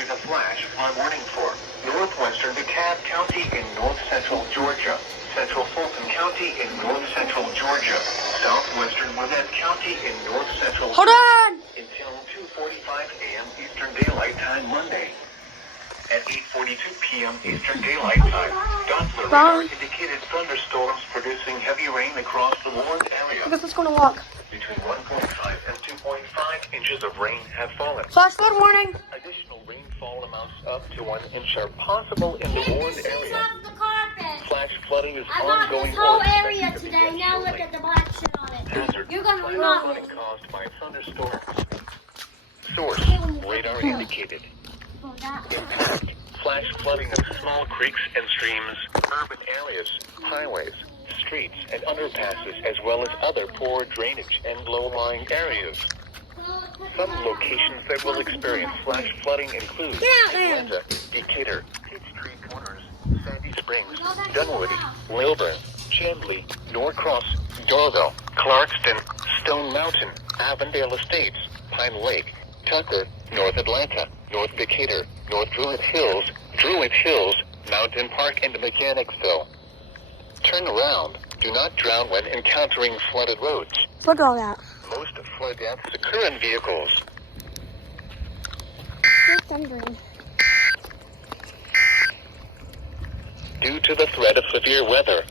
issued a flash flood warning for northwestern DeKalb County in north-central Georgia, central Fulton County in north-central Georgia, southwestern Gwinnett County in north-central Hold on! until 2:45 a.m. Eastern Daylight Time Monday. At 8:42 p.m. Eastern Daylight Time, Doppler radar indicated thunderstorms producing heavy rain across the warned area. I guess it's gonna walk. Between 1.5 and 2.5 inches of rain have fallen. Flash flood warning. Additional rainfall amounts up to 1 inch are possible in the warned area. Off the carpet. Flash flooding is I got ongoing. this whole or area expected to today. begin Now look shortly. at the black shit on it. Hazard. You're gonna Flash remove flooding it. caused by thunderstorms. Source: radar indicated. Impact: flash flooding of small creeks and streams, urban areas, highways, streets, and underpasses, as well as other poor drainage and low-lying areas. Some locations that will experience flash flooding include Atlanta, Decatur, Peachtree Corners, Sandy Springs, Dunwoody, Lilburn, Chamblee, Norcross, Dorville, Clarkston, Stone Mountain, Avondale Estates, Pine Lake, Tucker, North Atlanta, North Decatur, North Druid Hills, Mountain Park, and Mechanicsville. Turn around. Do not drown when encountering flooded roads. Look at all that. Most flood deaths occur in vehicles. It's thundering. Due to the threat of severe weather,